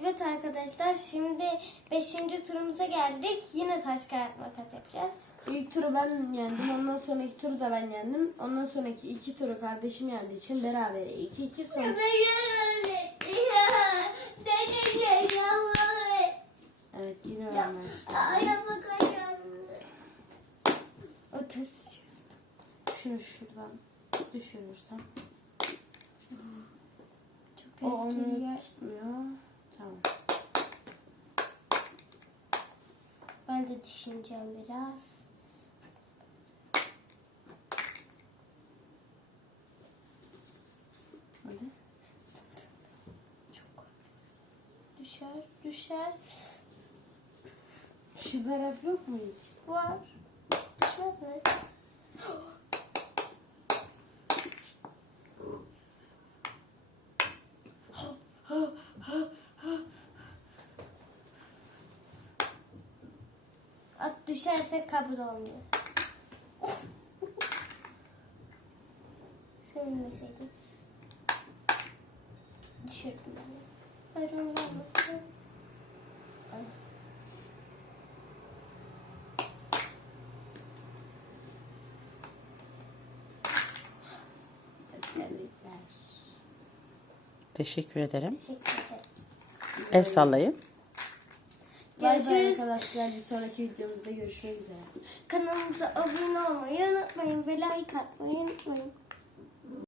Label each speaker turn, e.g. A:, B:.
A: Evet arkadaşlar şimdi 5. turumuza geldik. Yine taş kağıt makas yapacağız.
B: İlk turu ben yendim. Ondan sonraki turu da ben yendim. Ondan sonraki iki turu kardeşim yendiği için beraber 2-2 sonuç. Evet yine ben
A: O ters.
B: Şunu şuradan düşürürsem.
A: Çok
B: O onu tutmuyor. Tamam.
A: Ben de düşüneceğim biraz.
B: Hadi.
A: Düşer, düşer.
B: Şu taraf yok mu hiç?
A: Var. Düşmez mi? At düşerse kabul olmuyor. Sevinmeseydim. Düşürdüm ben.
B: Tebrikler.
C: Teşekkür ederim.
A: Teşekkür ederim.
C: El sallayın.
A: Görüşürüz.
B: arkadaşlar. Bir sonraki videomuzda görüşmek üzere.
A: Kanalımıza abone olmayı unutmayın ve like atmayı unutmayın.